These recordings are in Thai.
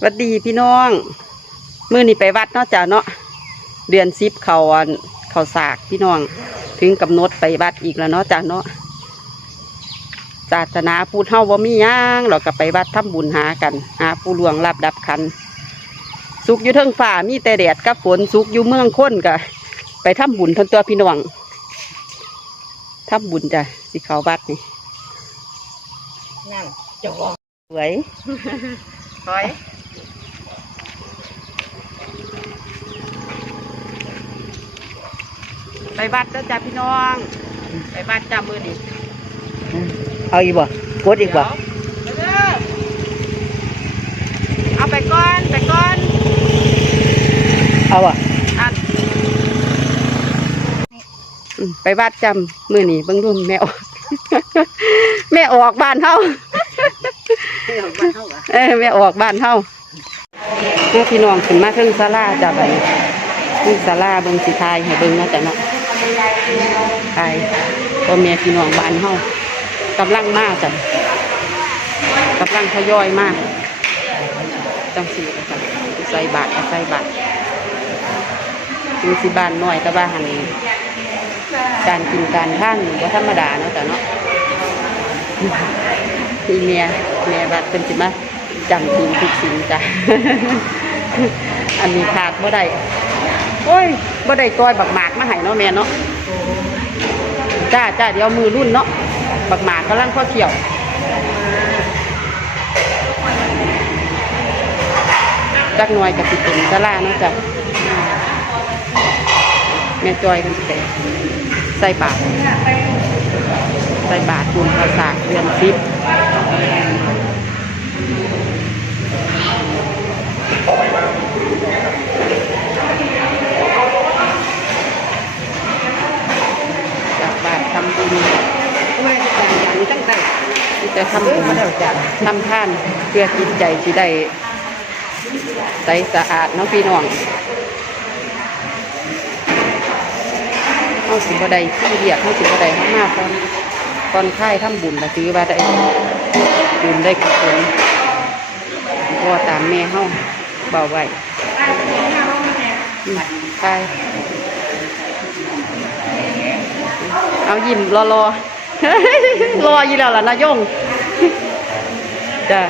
หวัดดีพี่น้อง มือนี่ไปวัดเนาะจ้ะเนาะเดือนซิบเขาอันเขาสากพี่น้อง ถึงกำหนดไปวัดอีกแล้วเนาะจ้ะเนาะศาสนาพูดเฮาว่ามีหย่างเราก็ไปวัดทำบุญหากันหาผู้หลวงรับดับขันสุกอยู่เทิงฝ่ามีแต่แดดกับฝนสุกอยู่เมืองค้นกะไปทำบุญทั้งตัวพี่น้องทำบุญจ้ะสิเขาวัดนี่นั่นจะบอกสวย ถอยไปวัดแล้วจ้ะพี่น้อง ไปวัดจ้ามือนี่เอาอีกบ่กดอีกบ่เดี๋ยวเด้อเอาไปก่อนไปก่อน เอาอะอันอืมไปวัดจำมือนี่เบิ่งดูแม่ออก แม่ออกบ้านเฮา เออแม่ออกบ้านเฮาแม่พี่น้องขึ้นมาเทิงศาลาจ้ะบัดนี้เทิงศาลาเบิ่งสิทายให้เบิ่งเนาะจ้ะเนาะทายพ่อแม่พี่น้องบ้านเฮากำลังมากจ้ะกำลังทยอยมากจังสีจ้ะใส่บาตรก็ใส่บาตรคือสิบานหน้อยก็บ้านหันการกินการท่านก็ธรรมดาเนาะแต่เนาะ พี่เมียเมียบัดเป็นสิมาจำทีมทุกสิ่งจ้ะอันนี้ขาดบ่ได้โอ้ยบ่ได้กอยบักหมากมาให้เนาะแม่เนาะจ้าจ้าเดี๋ยวมือรุ่นเนาะบักหมากกำลังพ่อเขียวจักหน่อยกับสิเป็นสลาเนาะจ้ะแม่จอยกันไปใส่บาทใส่บาทบุญภาษาเดือนสิบ จะทำบุญมาแล้วจ้ะทำท่านเพื่อจิตใจที่ได้ใสสะอาดเนาะพี่น้องเอาสิบใดที่เรียกเขาสิบใดเขามาตอนตอนค่ายทำบุญละซื้อว่าได้ บุญได้กุศลพ่อตามแม่เขาเบาไว้ไปเอายิ้มรอรอรออยู่แล้วล่ะนายงจ้ะ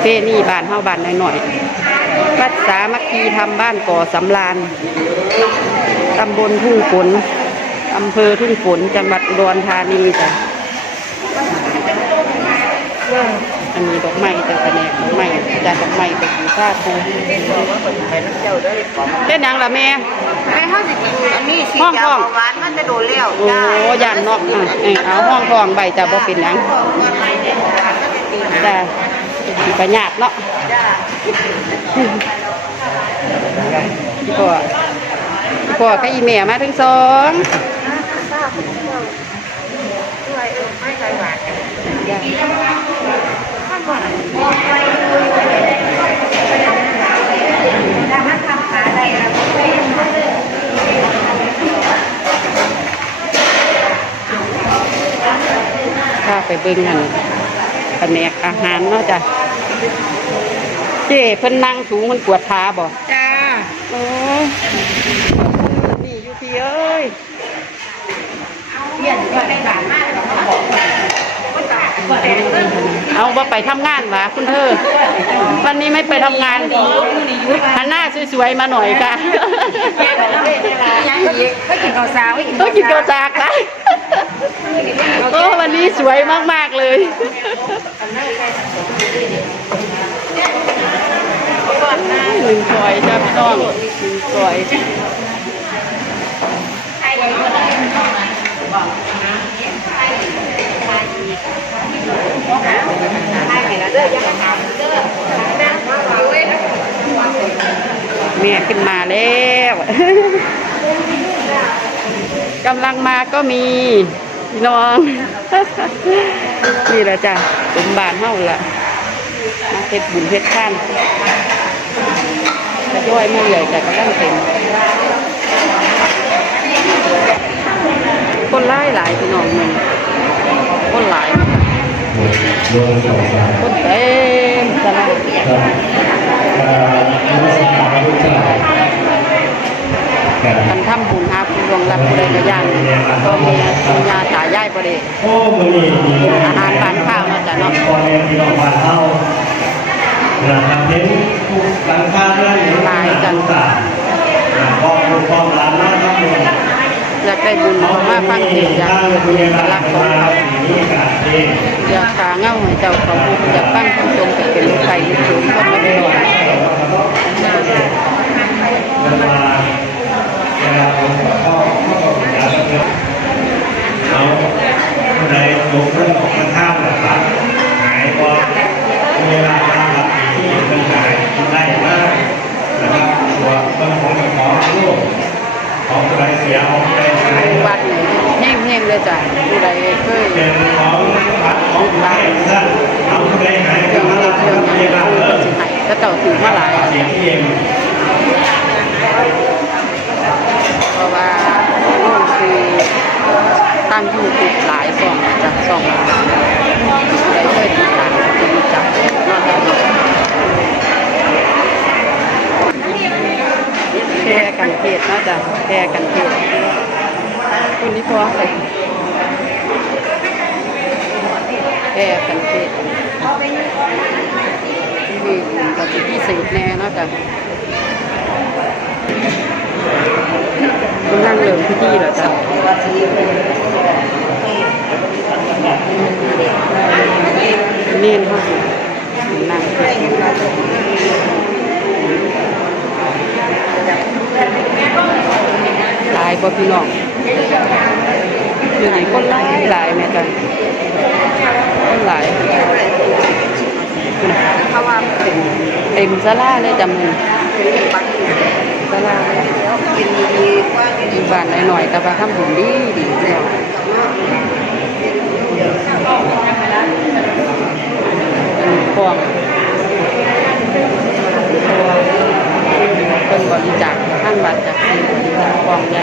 เพณีบ้านเฮาบ้านน้อยๆวัดสามัคคีทำบ้านก่อสำรานตำบลทุ่งฝน อำเภอทุ่งฝนจังหวัดอุดรธานีจ้ะอันนี้ดอกไม้จ้ะแผนกดอกไม้จ้ะดอกไม้เป็นสีฟ้าปูไปน้ำเจ้าได้ของเล่นหยังล่ะแม่แม่ห้าสิบอันนี้สีห้องยาห้องหวานมันจะโดนแล้วโอ้ยานเนาะอะเอ้ยเอาห้องทองใบจ้ะบ่เป็นหยังจ้ะสิประหยัดเนาะพี่พ่อพี่พ่อกับอีแม่มาทั้งสองข้า ไปเบิ่งหันแผนกอาหารเนาะจ้ะเจ้เพิ่นนั่งสูงมันปวดขาบ่จ้าโอ้ยนี่อยู่พี่เอ้ยเปลี่ยนก็ได้บาทมากแล้วก็บอกว่าแต่เพิ่มเอาว่าไปทำงานวะคุณเธอ วันนี้ไม่ไปทำงานหันหน้าสวยๆมาหน่อยค่ะแย่แล้วเลยยังอีกไม่กินข้าวสาวไม่กินต้องกินกระจากละ โอ้วันนี้สวยมาก ๆ เลย หนึ่งซอยจ้าพี่น้องหนึ่งซอยแม่ขึ้นมาแล้วกำลังมาก็มี พี่น้อง นี่แหละจ้ะสมบานเฮาละเพชรบุญเพชรข้านจะย่อยมาเหลื่อแต่ก็ต้องเต็มคนหลายหลายพี่น้องมึงคนหลายคนเต็มตลาดครับเอ่อนักศึกษาผู้ชายครับคันทำบุญหาผู้ดวงรับผู้ใดก็ย่างก็มีปัญญาตายายบ่ได้ โอ้มือนี้มีอาหารบ้านข้าวเนาะจ้ะเนาะพอเรียนที่เราบ้านเฮานะครับเน้นทุกหลังคาเรือนหลายกันต่างๆครอครัวครอบร้านนะครับอยากได้บุญเขามาฟังเทศน์อยากรักของเขาอยากขาเงาให้เจ้าเขาบุญอยากฟังคนจงไปเป็นลูกไก่ลูกสูงคนไม่ได้หรอก ตั้งยูทูบหลายช่องจากช่องได้เคยติดตามจะรู้จักนอกจากแค่กันเทศนะจ๊ะแค่กันเทศคนนี้พอไปแค่กันเทศมีกับที่เศษแน่เนาจะ นั่งเริ่มพิธีเหรอจ๊ะเนียนเขาสินั่งหลายบ่พี่น้องอยู่นี่คนหลายหลายแม่จันคนหลายเพราะว่าเต็มศาลาเลยจ้ะมึง ศาลาเลยอยู่บ้านหน่อยๆแต่ว่าทำบุญดีดีเนี่ยเป็นกองเป็นบริจาคท่านบัตรจากเป็นบริจาคกองใหญ่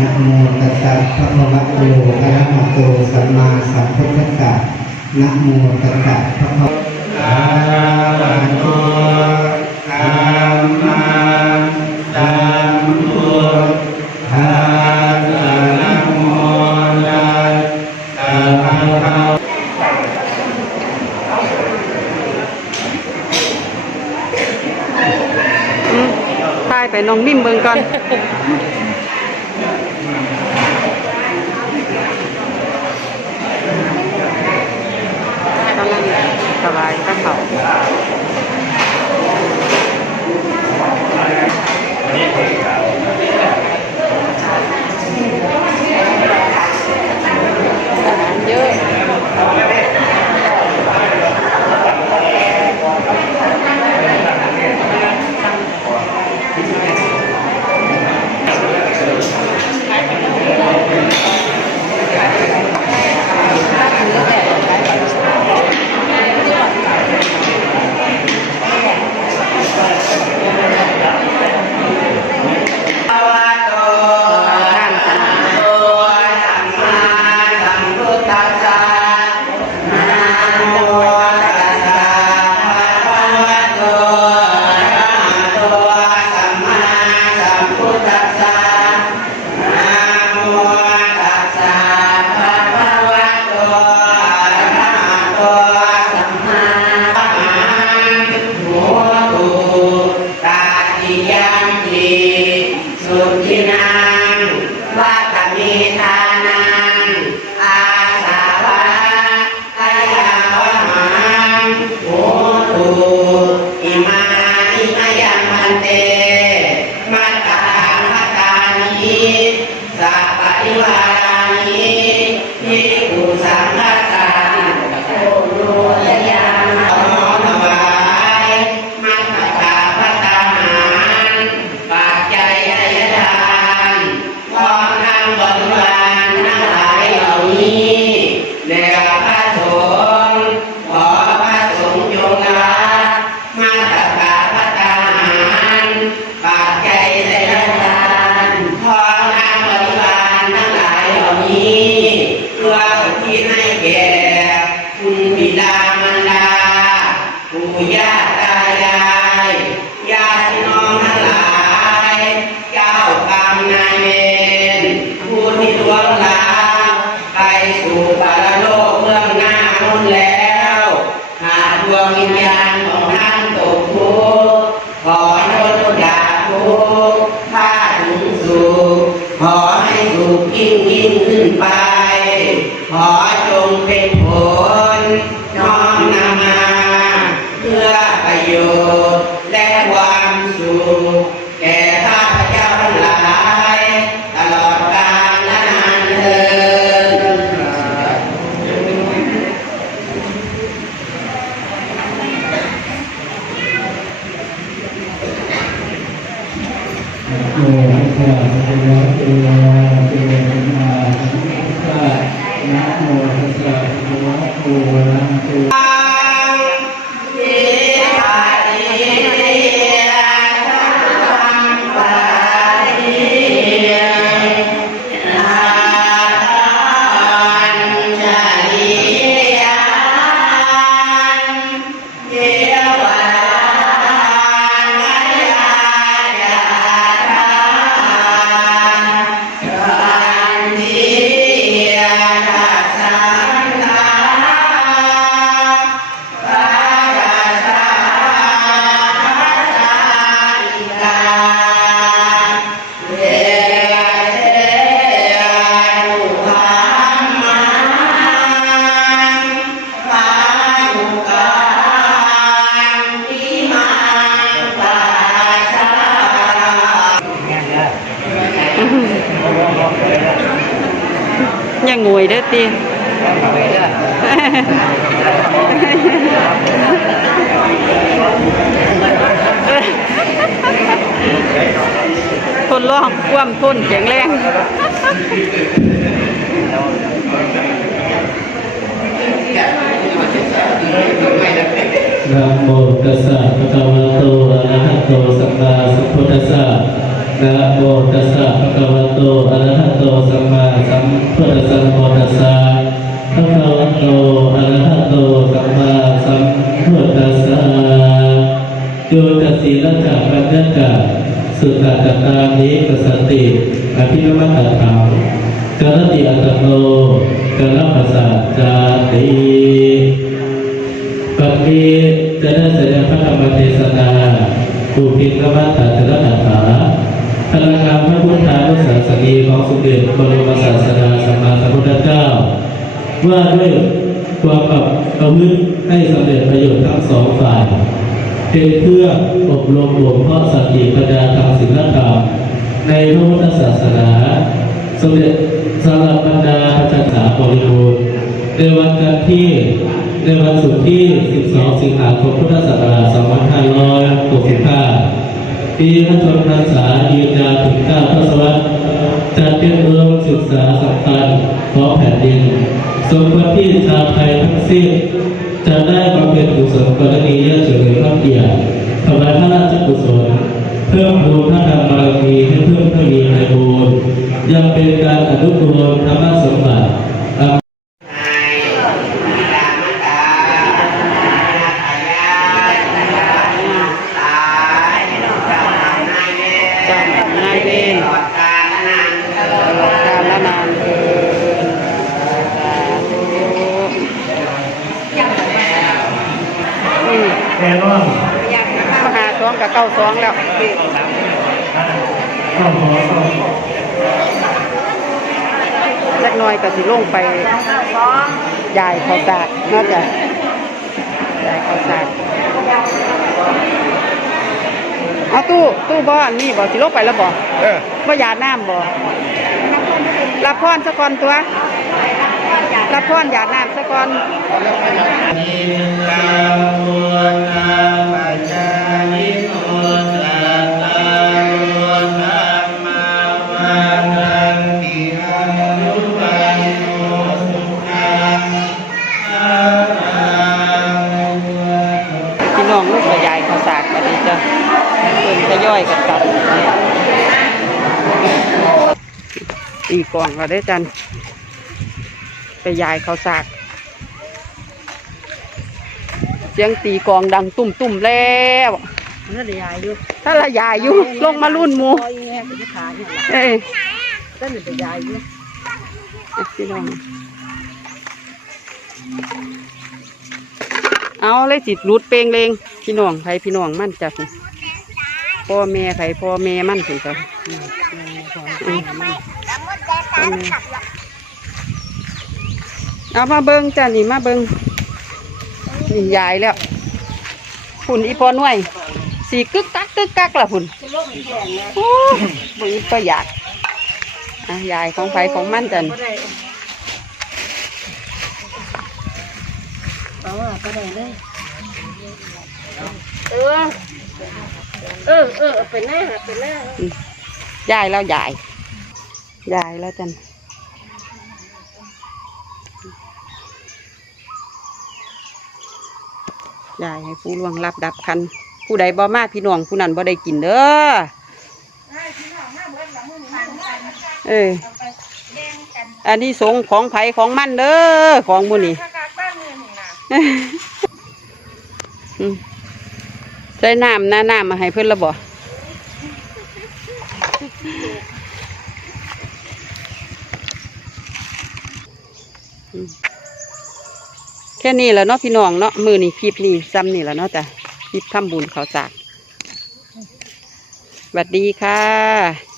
นะโม ตัสสะภะวะโตอะระหะโตสัมมาสัมพุทธัสสะนะโมตัสสะภะคะวะอะระหะโตสัมมาสัมพุทธัสสะนะโมตัสสะภะคะวะอืมไปน้องนิ่มเบิ่งก่อน จ เด้อตีทนร้องความทนแข็งแรงนะโมตัสสะภะคะวะโตอะระหะโตสัมมาสัมพุทธัสสะะโมตัสสะภะคะวะโตอะระหะโตสัมมาสัมพุทธัสสะโมตัสสะภะคะวะโตอะระหะโตสัมมาสัมพุทธัสสะโยตัสสีละกะปัญญกะสุตตะกตานิกสติอภินมัตตธรรมกรติอัตโนกรปัสสะจาติวันนี้จะได้แสดงพระธรรมเทศนาปูพินกวัตถาเทระถา พลังงานพระพุทธานุสาสนีของสมเด็จบรมศาสดาสัมมาสัมพุทธเจ้า ว่าด้วยความกับประพฤติให้สำเร็จประโยชน์ทั้งสองฝ่ายเป็นเพื่ออบรมบ่มเพาะสติปัญญาทางศีลธรรมในพระพุทธศาสนาสมเด็จสารบรรดาพระจันทราบริบูรณ์ในวันจันทร์ที่ในวันศุกร์ที่ 12 สิงหาคมพุทธศักราช ปีพระชนพรรษายืนยาวถึง9ทศวรรษจัดเป็นเมืองศึกษาสำคัญของแผ่นดิน สมควรที่ชาวไทยทั้งสิ้นจะได้บำเพ็ญกุศลกรณีเยอะเฉลิมพระเกียรติถวายพระราชกุศลเพิ่มพูนพระธรรมบารมีให้เพิ่มทวีในบูรยังเป็นการอนุโลมธรรมสมบัติ เจ้ากรรมนายเวรตลอดกาลและนานเทินสาธุอืม แน่นอน มาหาสองกับ เก้าสองแล้วต้องขอต้องเล็กน้อยก็สิลงไปยายเขาสากนอกจากยายเขาสากเอาตู้ตู้บ่อันนี้บ่สิลงไปแล้วบ่เออบ่ยาน้ำบ่รับพรสะก่อนตัวรับพรหยาดน้ำสะ ก่อนนินาปัจจายิโนตัสสะโลธรรมาวันตันติอายุวันโนสุขังภะลังพี่น้องลูกกระยายข้าวสากกันเลยจ้ะเพิ่นทยอยกันกลับตีกล่องเราได้จันไปยายข้าวสาก เสียงตีกลองดังตุ่มตุ่มๆแล้วนั่นยายอยู่ถ้าละยายอยู่ลงมารุ่นหมูคอยแง่เป็นขาเนี่ยเอ้ยนั่นเป็นยายอยู่พี่น้องเอาเลยจิตรูดเปลงเลงพี่น้องไผพี่น้องมั่นจ้ะสิพ่อแม่ไผพ่อแม่มั่นถึงจ้ะอืมพ่อแม่เอามาเบิ้งจ้ะนี่มาเบิ้ง นี่ยายแล้วหุ่นอีพอหน่วย สีกึกกักกึกกักล่ะหุ่นโอ้บุญก็อยากอะยายของไผของมั่นจันก็ได้เอาว่าก็ได้เลยเออเออเออเป็นหน้าเป็นหน้ายายแล้วยายยายแล้วจัน ยายให้ผู้ล่วงรับดับคัน ผู้ใดบ่มาพี่น้องผู้นั้นบ่ได้กินเด้อเอออันนี้สงส์ของไผของมันเด้อของหมูนี่อืมใส่น้ำหน้าน้ำมาให้เพื่อนและบ่ อืมแค่นี้แหล้วเนาะพี่น้องเนาะมือนี่คลิปนี่ซ้ำนี่แหล้วเนาะจ้ะคลิปทำบุญเขาวสากสวัสดีค่ะ